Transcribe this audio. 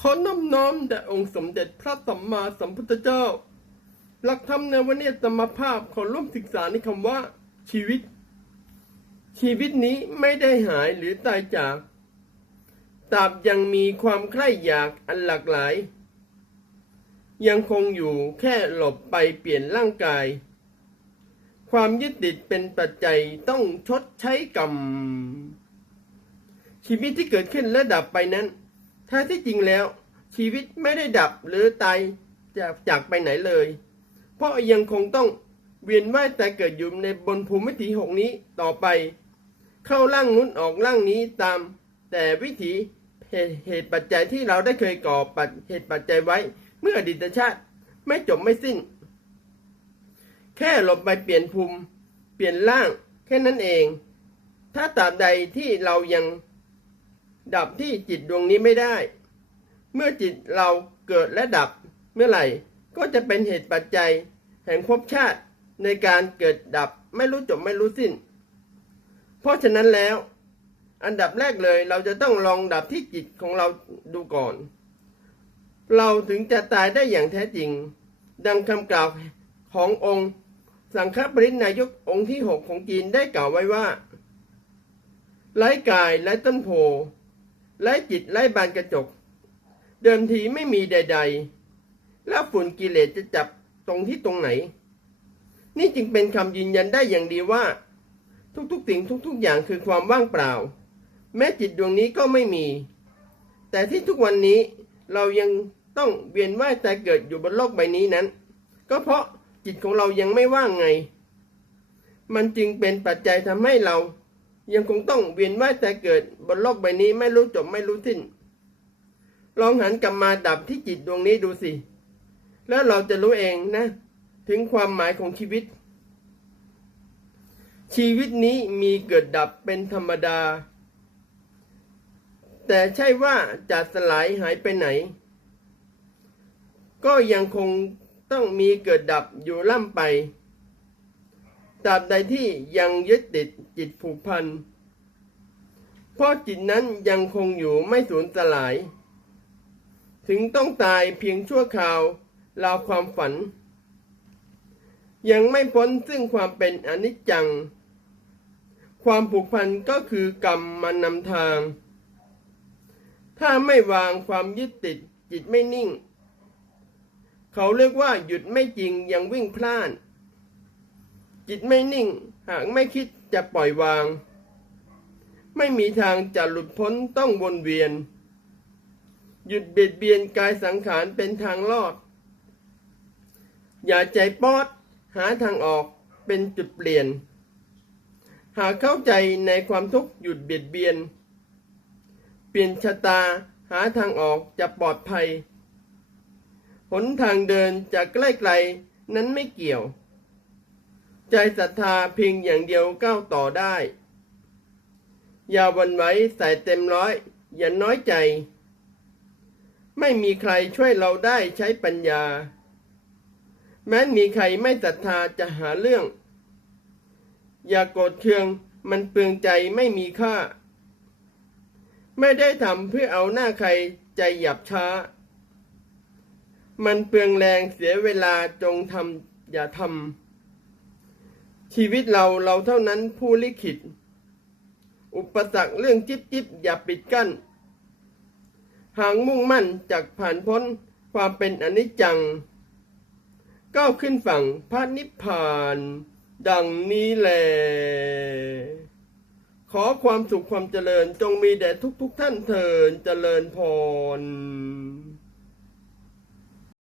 ขอน้อมน้อมแด่องค์สมเด็จพระสัมมาสัมพุทธเจ้า หลักธรรมในวันนี้สมภาพขอร่วมศึกษาในคำว่า ชีวิต ชีวิตนี้ไม่ได้หายหรือตายจากตราบยังมีความใคร่อยากอันหลากหลาย ยังคงอยู่แค่หลบไปเปลี่ยนร่างกาย ความยึดติดเป็นปัจจัยต้องชดใช้กรรมชีวิตที่เกิดขึ้นและดับไปนั้น แท้ที่จริงแล้ว ชีวิตไม่ได้ดับหรือตายจากจากไปไหนเลย เพราะยังคงต้องเวียนว่ายแต่เกิดอยู่ในบนภูมิถีหกนี้ต่อไป เข้าร่างนู้นออกร่างนี้ตาม แต่วิถีเหตุเหตุปัจจัยที่เราได้เคยก่อปัจเหตุปัจจัยไว้ เมื่ออดีตชาติไม่จบไม่สิ้น แค่หลบไปเปลี่ยนภูมิ เปลี่ยนร่างแค่นั้นเอง ถ้าตราบใดที่เรายัง ดับที่จิตดวงนี้ไม่ได้ เมื่อจิตเราเกิดและดับเมื่อไหร่ก็จะเป็นเหตุปัจจัย แห่งภพชาติในการเกิดดับไม่รู้จบไม่รู้สิ้น เพราะฉะนั้นแล้ว อันดับแรกเลยเราจะต้องลองดับที่จิตของเราดูก่อน เราถึงจะตายได้อย่างแท้จริง ดังคำกล่าวขององค์สังฆปรินายกองค์ที่หกของจีนได้กล่าวไว้ว่าไร้กายไร้ต้นโพ ไร้จิตไร้บานกระจก เดิมทีไม่มีใด ๆ แล้วฝุ่นกิเลสจะจับตรงที่ตรงไหน นี่จึงเป็นคำยืนยันได้อย่างดีว่า ทุกๆสิ่งทุก ๆ อย่างคือความว่างเปล่า แม้จิตดวงนี้ก็ไม่มี แต่ที่ทุกวันนี้เรายังต้องเวียนว่ายแต่เกิดอยู่บนโลกใบนี้นั้น ก็เพราะจิตของเรายังไม่ว่างไง มันจึงเป็นปัจจัยทำให้เรา ยังคงต้องเวียนว่ายแต่เกิดบนโลกใบนี้ไม่รู้จบไม่รู้สิ้น ลองหันกลับมาดับที่จิตดวงนี้ดูสิ แล้วเราจะรู้เองนะ ถึงความหมายของชีวิต ชีวิตนี้มีเกิดดับเป็นธรรมดา แต่ใช่ว่าจะสลายหายไปไหน ก็ยังคงต้องมีเกิดดับอยู่ล่ำไป ตราบใดที่ยังยึดติดจิตผูกพันเพราะจิตนั้นยังคงอยู่ไม่สูญสลาย ถึงต้องตายเพียงชั่วคราวราวความฝัน ยังไม่พ้นซึ่งความเป็นอนิจจัง ความผูกพันก็คือกรรมมานำทาง ถ้าไม่วางความยึดติดจิตไม่นิ่ง เขาเรียกว่าหยุดไม่จริงยังวิ่งพลาน จิตไม่นิ่ง หากไม่คิดจะปล่อยวาง ไม่มีทางจะหลุดพ้นต้องวนเวียน หยุดเบียดเบียนกายสังขารเป็นทางรอด อย่าใจป๊อดหาทางออกเป็นจุดเปลี่ยน หากเข้าใจในความทุกข์หยุดเบียดเบียน เปลี่ยนชะตาหาทางออกจะปลอดภัย หนทางเดินจะใกล้ไกลนั้นไม่เกี่ยว ใจศรัทธาเพียงอย่างเดียวก้าวต่อได้ อย่าวันไหวใส่เต็มร้อย อย่าน้อยใจ ไม่มีใครช่วยเราได้ใช้ปัญญา แม้มีใครไม่ศรัทธาจะหาเรื่อง อย่าโกรธเคืองมันเปลืองใจไม่มีค่า ไม่ได้ทำเพื่อเอาหน้าใครใจหยับช้า มันเปลืองแรงเสียเวลาจงทำอย่าทำ ชีวิตเราเราเท่านั้นผู้ลิขิต อุปสรรคเรื่องจิบจิบอย่าปิดกั้น หางมุ่งมั่นจากผ่านพ้นความเป็นอนิจจัง ก้าวขึ้นฝั่งพระนิพพาน ดังนี้แลขอความสุขความเจริญจงมีแด่ทุกๆทท่านเถินเจริญพร